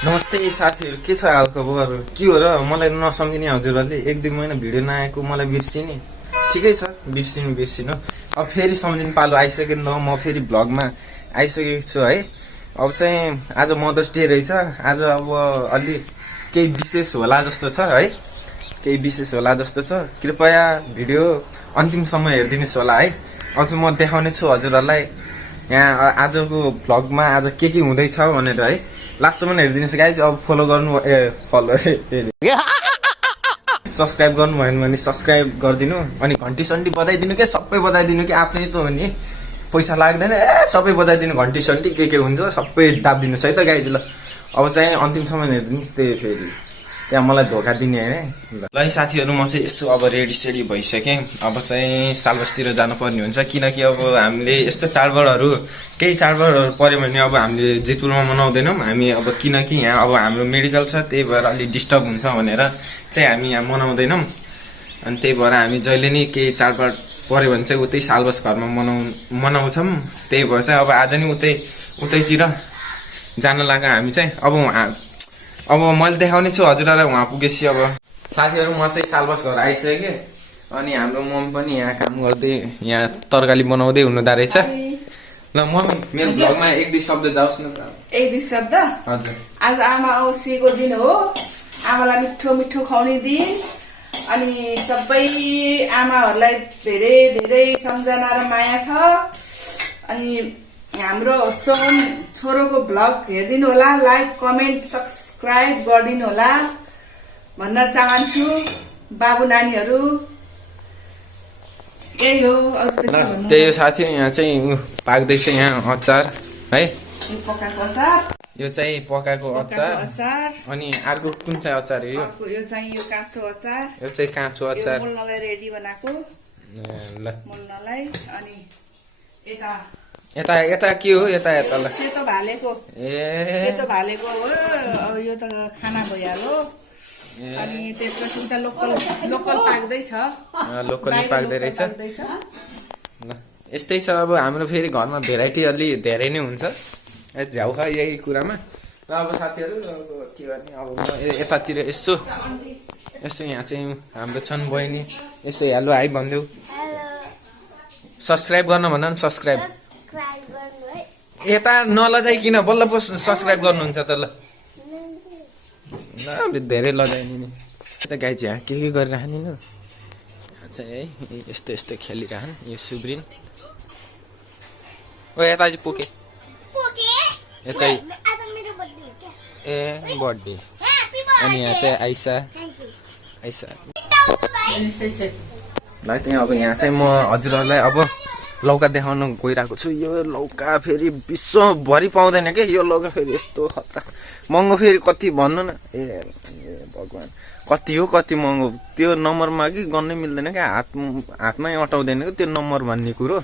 नमस्ते साथीहरु, के छ हालखबर? के हो र? मलाई नसम्झिने हजुरहरुले एक दुई महिना भिडियो नआएको मलाई बिर्सिने। ठिकै छ, बिर्सिनु। अब फेरि सम्झिने पालो आइसक्यो नि त, म फेरि भ्लगमा आइसकेको छु है। अब चाहिँ आज मदर्स डे रहेछ। आज अब अलि केही विशेष होला जस्तो छ है। कृपया भिडियो अन्तिमसम्म हेरिदिनुस् होला है। अझ म देखाउने छु हजुरहरुलाई यहाँ आजको भ्लगमा आज के हुँदैछ भनेर है। लास्टसम्म हेरिदिनुहोस् गाइज। अब फलो गर्नु सब्सक्राइब गर्नु भएन भने सब्सक्राइब गरिदिनु, अनि घन्टी सन्टी बजाइदिनु के सबै बजाइदिनु कि आफ्नै त हो नि, पैसा लाग्दैन। सबै बजाइदिनु, घन्टी सन्टी के हुन्छ सबै दाबिदिनुहोस् है त गाइज। ल अब चाहिँ अन्तिमसम्म हेरिदिनुहोस्। त्यही फेरि त्यहाँ मलाई धोका दिने होइन। ल साथीहरू, म चाहिँ यसो अब रेडी सेडी भइसकेँ। अब चाहिँ सालबसतिर जानुपर्ने हुन्छ, किनकि अब हामीले यस्तो केही चाडबाडहरू पऱ्यो भने अब हामीले जितपुरमा मनाउँदैनौँ हामी। अब किनकि यहाँ अब हाम्रो मेडिकल छ, त्यही भएर अलिक डिस्टर्ब हुन्छ भनेर चाहिँ हामी यहाँ मनाउँदैनौँ। अनि त्यही भएर हामी जहिले नै केही चाडबाड पऱ्यो भने चाहिँ उतै सालबस घरमा मनाउँछौँ। त्यही भएर चाहिँ अब आज नि उतैतिर जान लाग्यो हामी चाहिँ। अब मैले देखाउने छु हजुरहरूलाई उहाँ पुगेपछि। अब साथीहरू, म चाहिँ सालबस घर आइसकेँ। अनि हाम्रो मम्मी पनि यहाँ काम गर्दै यहाँ तरकारी बनाउँदै हुनुहुँदो रहेछ। ल मम्मी, मेरो भ्लगमा एक दुई शब्द जाओस् न त। एक दुई शब्द? हजुर। आज आमा औँसीको दिन हो, आमालाई मिठो मिठो खुवाउने दिन। अनि सबै आमाहरूलाई धेरै धेरै सम्झना र माया छ। अनि हाम्रो सोन छोरोको भ्लग हेरिदिनु होला, लाइक कमेन्ट सब्सक्राइब गरिदिनु होला भन्न चाहन्छु बाबु नानीहरू। यही हो, त्यही हो साथी। यहाँ चाहिँ पाक्दैछ यहाँ अचार है, पकाएको अचार। यो चाहिँ पकाएको अचार। अनि अर्को कुन चाहिँ अचार हो? यो चाहिँ यो काँचो अचार। यो चाहिँ काँचो अचार मोल्नलाई रेडी बनाएको। ल मोल्नलाई। अनि यता के हो? यता ल सेतो भालेको हो। अब यो त खाना भइहाल्यो। अनि त्यसपछि उता लोकल पाक्दैछ। लोकल पाक्दै रहेछ। ल यस्तै छ। अब हाम्रो फेरि घरमा भेराइटी अलि धेरै नै हुन्छ, झ्याउ खा यही कुरामा। र अब साथीहरू के गर्ने, अब म यतातिर यसो यहाँ चाहिँ हाम्रो छन् बहिनी। यसो हेलो हाई भनिदेऊ। सब्सक्राइब गर्न भन न, सब्सक्राइब। यता नलजाइकिन बल्ल पो सब्सक्राइब गर्नुहुन्छ त। ल धेरै लजाइने नि त गाइज। यहाँ के गरिरहने न चाहिँ है, यस्तो खेलिरहन् यो सुब्रिन। ओ यता चाहिँ पोके यो चाहिँ बर्थडे। अनि यहाँ चाहिँ आइसा ल त्यही। अब यहाँ चाहिँ म हजुरहरूलाई अब लौका देखाउन गइरहेको छु। यो लौका फेरि विश्वभरि पाउँदैन के यो लौका, फेरि यस्तो खतरा महँगो। फेरि कति भन्नु न, भगवान् कति महँगो। त्यो नम्बरमा कि गर्नै मिल्दैन क्या, हातमै अटाउँदैन क्या त्यो नम्बर भन्ने कुरो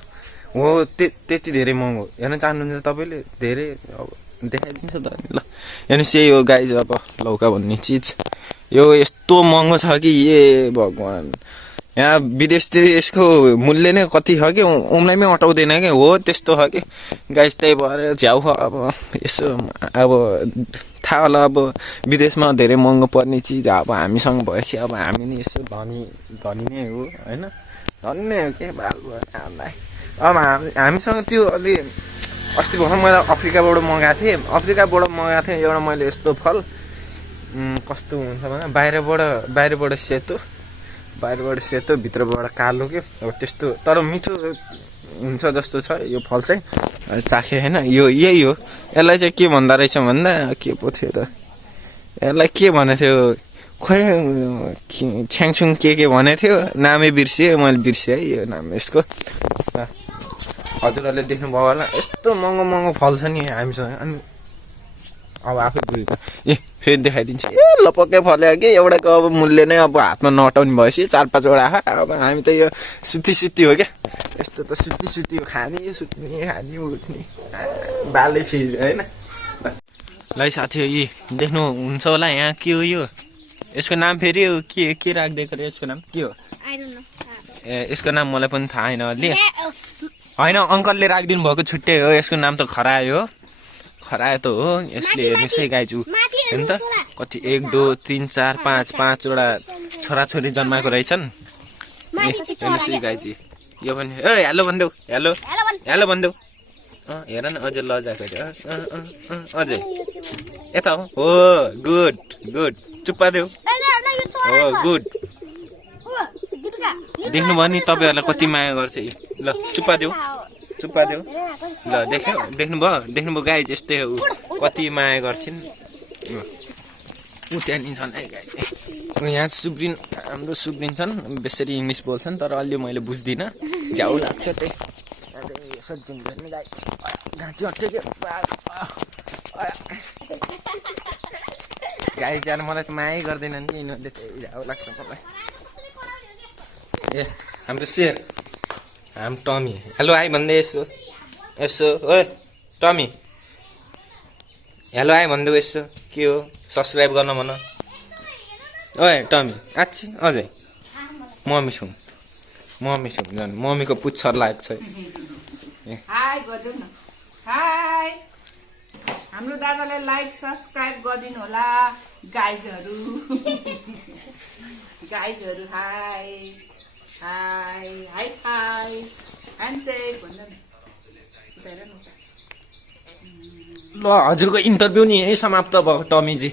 हो। त्यति धेरै महँगो। हेर्न चाहनुहुन्छ तपाईँले? धेरै अब देखाइदिन्छ त। ल हेर्नुहोस्, यही हो गाइज। अब लौका भन्ने चिज यो यस्तो महँगो छ कि ए भगवान्। यहाँ विदेशतिर यसको मूल्य नै कति छ कि उम्लाइमै अटाउँदैन क्या हो, त्यस्तो छ कि गाइस। त्यही भएर झ्याउ अब यसो अब थाहा होला। अब विदेशमा धेरै महँगो पर्ने चिज अब हामीसँग भएपछि अब हामी नि यसो धनी नै हो होइन, धनी नै हो कि बाललाई। अब हामीसँग त्यो अलि अस्ति भर्खर मैले अफ्रिकाबाट मगाएको थिएँ एउटा मैले यस्तो फल। कस्तो हुन्छ भने बाहिरबाट सेतो भित्रबाट कालो के, अब त्यस्तो तर मिठो हुन्छ जस्तो छ यो फल चाहिँ। चाखे होइन, यही हो। यसलाई चाहिँ के भन्दा रहेछ भन्दा के पो थियो त, यसलाई के भनेको थियो खोइ, छ्याङछुङ के भनेको थियो, नामै बिर्सिएँ मैले, है यो नाम यसको। हजुरहरूले देख्नुभयो होला, यस्तो महँगो फल छ नि हामीसँग। अनि अब आफै बुझ्नु फेरि देखाइदिन्छु। लपक्कै फल्यो कि एउटाको अब मूल्य नै अब हातमा नअटाउने भएपछि 4-5वटा अब हामी त यो सुत्ती हो क्या। यस्तो त सुत्ती हो, खाने उठ्ने बाले फिज होइन। ल साथी, यी देख्नुहुन्छ होला यहाँ के हो यो, यसको नाम फेरि के राखिदिएको रे, यसको नाम के हो? यसको नाम मलाई पनि थाहा छैन अलि। होइन, अङ्कलले राखिदिनु भएको छुट्टै हो। यसको नाम त खरायो त हो। यसले हेर्नुहोस् है गाइजु, हेर्नु त कति 1 2 3 4 5 5वटा छोराछोरी जन्माएको रहेछन्। हेर्नुहोस् है गाइजी, यो पनि ए हेलो भन्देऊ, हेलो हेलो भन्देऊ। हेर न अझै लजाएको अझै यता हो गुड गुड चुप्पा देऊ हो गुड। देख्नुभयो नि तपाईँहरूलाई कति माया गर्छ ल चुप्पा देऊ चुप्पा देऊ ल देख्नुभयो गाई यस्तै हो कति माया गर्छिन्। ऊ त्यहाँनिर छन् है गाई। यहाँ सुब्रिन हाम्रो सुब्रिन छन् बेसरी इङ्ग्लिस बोल्छन् तर अलि मैले बुझ्दिनँ झ्याउ लाग्छ त्यही सजिन गाई घाँटी अटेक्यो गाई जानु मलाई त मायै गर्दैनन् कि यिनीहरूले त्यही झ्याउ लाग्छ मलाई। ए हाम्रो शेर हाम्रो टमी हेलो आइ भन्दै यसो यसो ओए टमी हेलो आइ भन्दै यसो के हो सब्सक्राइब गर्न भन। ओए टमी आच्छी अझै मम्मी छौँ झन् मम्मीको पुच्छर लागेको छ। हाई गरिदेऊ न हाई हाम्रो दादालाई लाइक सब्सक्राइब गरिदिनु होला गाइजहरू hi hi hi hi handshake भन्दा नि ल हजुरको इन्टरभ्यू नि यही समाप्त भयो टमीजी।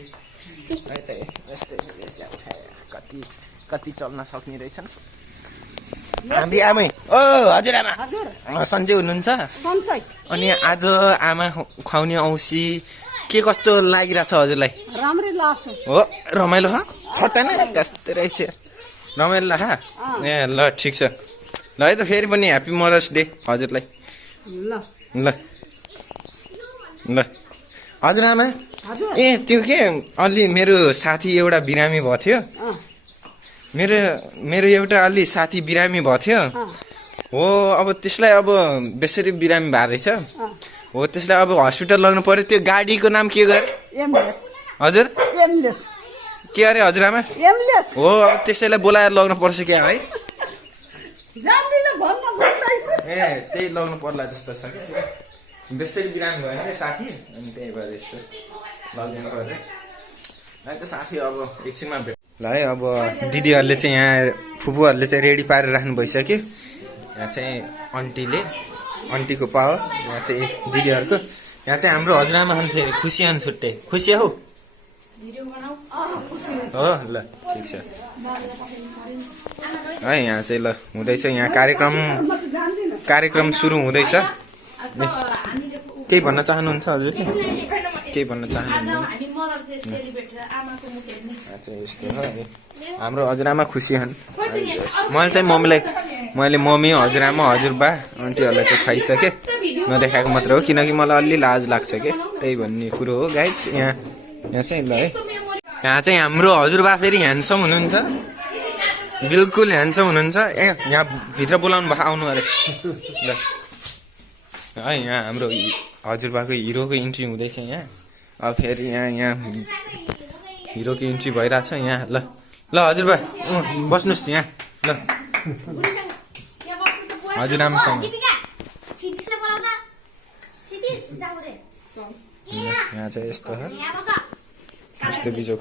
कति कति चल्न सक्ने रहेछन् हामी आमै। ओ हजुरआमा सन्चै हुनुहुन्छ? अनि आज आमा खुवाउने औँसी के कस्तो लागिरहेछ हजुरलाई? राम्रै लाग्छ हो रमाइलो ह छट्टा नै कस्तो रहेछ रमाइलो ला ए ल ठिक छ ल है त फेरि पनि ह्याप्पी मदर्स डे हजुरलाई। ल ल ल हजुरआमा ए त्यो के अलि मेरो साथी एउटा बिरामी भएको थियो मेरो एउटा अलि साथी बिरामी भएको थियो हो अब त्यसलाई अब बेसरी बिरामी भएको रहेछ हो त्यसलाई अब हस्पिटल लग्नु पर्यो। त्यो गाडीको नाम के गरे हजुर के अरे हजुरआमा हो अब त्यसैलाई बोलाएर लग्नु पर्छ क्या है? ए त्यही लग्नु पर्ला जस्तो छ क्या बेसरी बिरामी भयो क्या साथी अनि त्यही भएर यसो लगिदिनु पर्यो है त साथी। अब एकछिनमा भेट ल है। अब दिदीहरूले चाहिँ यहाँ फुपूहरूले चाहिँ रेडी पारेर राख्नु भइसक्यो। यहाँ चाहिँ आन्टीको पावर यहाँ चाहिँ दिदीहरूको यहाँ चाहिँ हाम्रो हजुरआमा खानु फेरि खुसी खानु छुट्टै खुसी हौ हो ल ठिक छ है। यहाँ चाहिँ ल हुँदैछ यहाँ कार्यक्रम सुरु हुँदैछ। केही भन्न चाहनुहुन्छ हजुर? केही भन्न चाहनुहुन्छ? हाम्रो हजुरआमा खुसी छन्। मैले चाहिँ मैले मम्मी हजुरआमा हजुरबा आन्टीहरूलाई चाहिँ खुवाइसकेँ नदेखाएको मात्र हो किनकि मलाई अलि लाज लाग्छ क्या त्यही भन्ने कुरो हो गाइज। यहाँ चाहिँ ल है यहाँ चाहिँ हाम्रो हजुरबा फेरि ह्यान्डसम हुनुहुन्छ बिल्कुल ह्यान्डसम हुनुहुन्छ। ए यहाँ भित्र बोलाउनु भएको आउनु अरे ल है। यहाँ हाम्रो हजुरबाको हिरोको इन्ट्री हुँदैछ यहाँ। अब फेरि यहाँ हिरोको इन्ट्री भइरहेछ यहाँ। ल ल हजुरबा बस्नुहोस् यहाँ ल हजुरआमासँग यहाँ चाहिँ यस्तो छ यस्तो बिजोग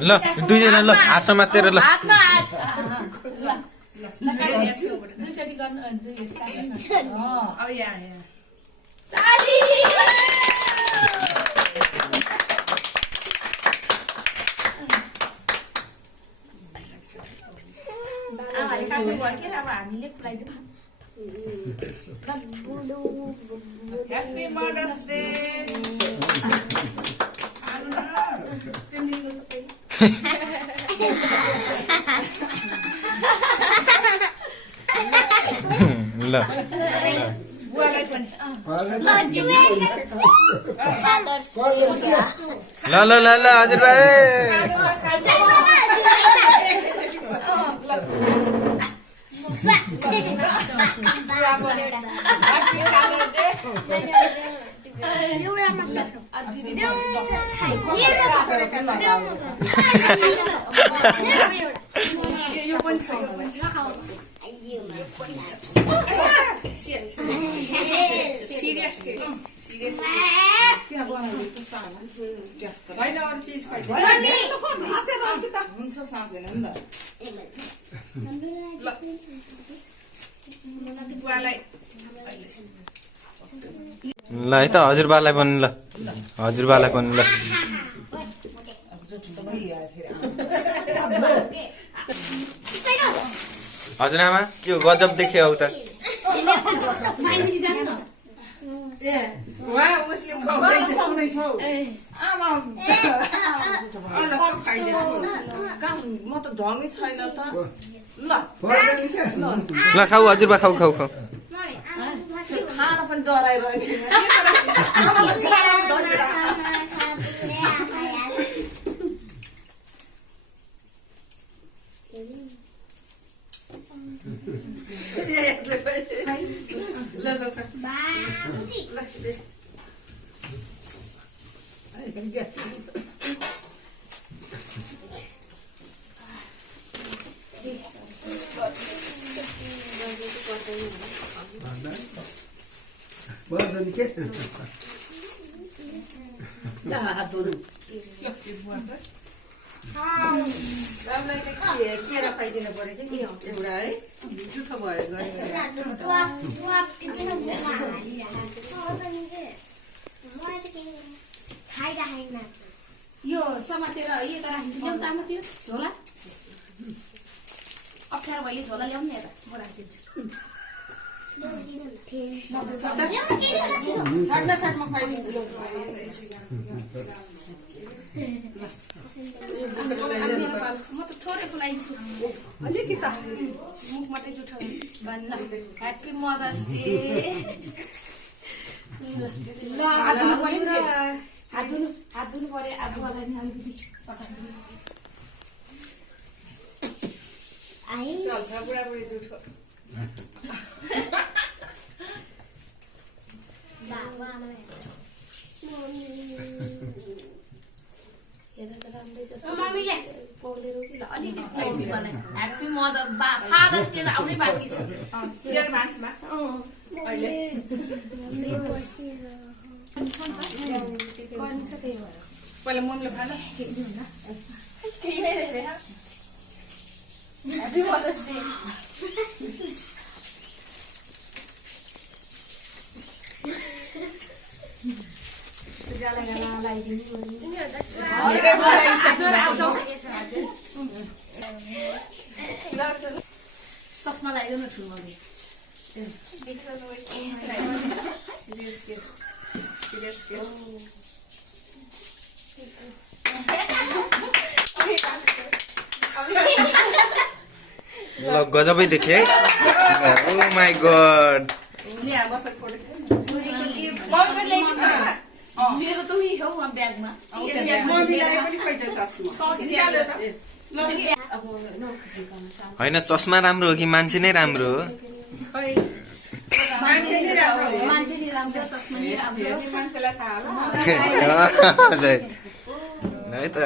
ल दुईजना ल हात समातेर ल Happy Mother's Day. ल ल ल ल ल हजुरबा ल है त हजुरबालाई पनि ल हजुरबालाई पनि ल हजुरआमा के हो गजब देख्यो हौ त म त ढङ्गै छैन त ल खाऊ हजुरबा खाऊ खाऊ खाऊ खान पनि डराइरहेको खाइदिनु पर्यो कि एउटा है जुठो भयो यो समातेर यता राखिदिनु ल्याउँ त आमा त्यो झोला अप्ठ्यारो भइले झोला ल्याउँ नि यता म राखिदिन्छु म त थोरै खुलाइन्छु अलिकति मुख मात्रै जुठो भन्नु ह्याप्पी मदर्स डे ल हात धुनु पर्यो आफूलाई नि अलिकति चल्छ बुढाबुढी जुठो ह्याप्पी मदर फादर्स डे आउनै बाँकी छ मान्छेमा अहिले पहिला मम्मीले खान ह्याप्पी मदर्स डे चस्मा लगाइदिनु न ठुलो ल गजबै देखे है ओ माई गॉड मेरो त उही हो ब्यागमा होइन चस्मा राम्रो हो कि मान्छे नै राम्रो हो मान्छे नि राम्रो चस्मा नि राम्रो मान्छेलाई थाहा है त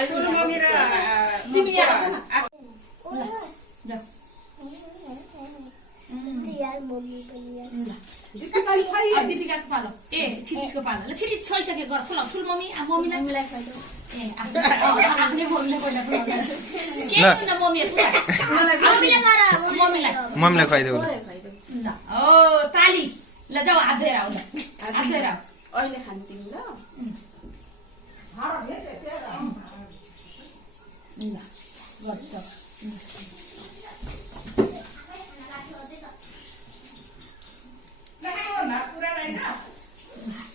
मम्मी र तिमी यहाँ आउँछ न दिपिकाको पालो ए छिटिसको पालो ल छिटि छोइसके गर फुल फुल मम्मी मम्मीलाई ए आफ्नै मम्मीलाई पहिला के हुन्छ मम्मीलाई खुवाइदेऊ ल ओ ताली ल जाऊ हात धोएर आऊ हात धोएर आऊ अहिले खानु तिमी ल गर्छ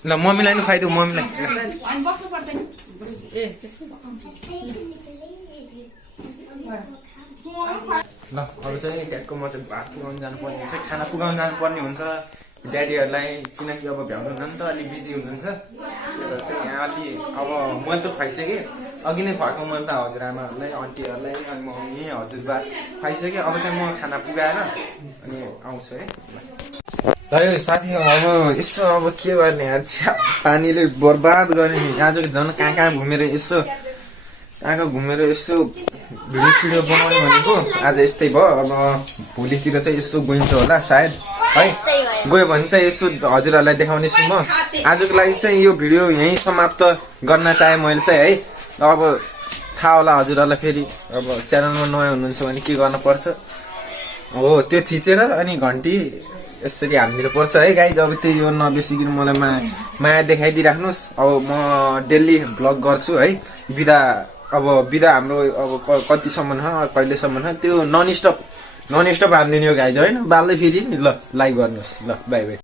ल मम्मीलाई नि खुवाइदेऊ मम्मीलाई अनि बस्नु पर्दैन ए ल अब चाहिँ ट्याक्क म चाहिँ भात पुगाउनु जानुपर्ने हुन्छ खाना पुगाउनु जानुपर्ने हुन्छ ड्याडीहरूलाई, किनकि अब भ्याउनु न त अलिक बिजी हुनुहुन्छ। त्यही भएर चाहिँ यहाँ अलि अब मैले त खुवाइसकेँ, अघि नै खुवाएको मैले त हजुरआमाहरूलाई, आन्टीहरूलाई अनि मम्मी हजुरबा खुवाइसकेँ। अब चाहिँ म खाना पुगाएर अनि आउँछु है। ल यो साथीहरू अब यसो अब के गर्ने यार, पानीले बर्बाद गऱ्यो नि। आज झन् कहाँ घुमेर यसो घुमेर यसो भिडियो बनाउने भनेको आज यस्तै भयो। अब भोलितिर चाहिँ यसो गइन्छ होला सायद है, गयो भने चाहिँ यसो हजुरहरूलाई देखाउने छु म। आजको लागि चाहिँ यो भिडियो यहीँ समाप्त गर्न चाहेँ मैले चाहिँ है। अब थाहा होला हजुरहरूलाई, फेरि अब च्यानलमा नयाँ हुनुहुन्छ भने के गर्नुपर्छ हो त्यो थिचेर अनि घन्टी यसरी हालिदिनु पर्छ है गाइज। अब त्यही हो, नबिर्सिकन मलाई माया देखाइदिइराख्नुहोस्। अब म डेली भ्लग गर्छु है। बिदा हाम्रो अब कतिसम्म छ, कहिलेसम्म छ त्यो नन स्टप हालिदिने हो गाइज होइन। बाल्दै फेरि नि ल लाइक गर्नुहोस्। ल बाई बाई।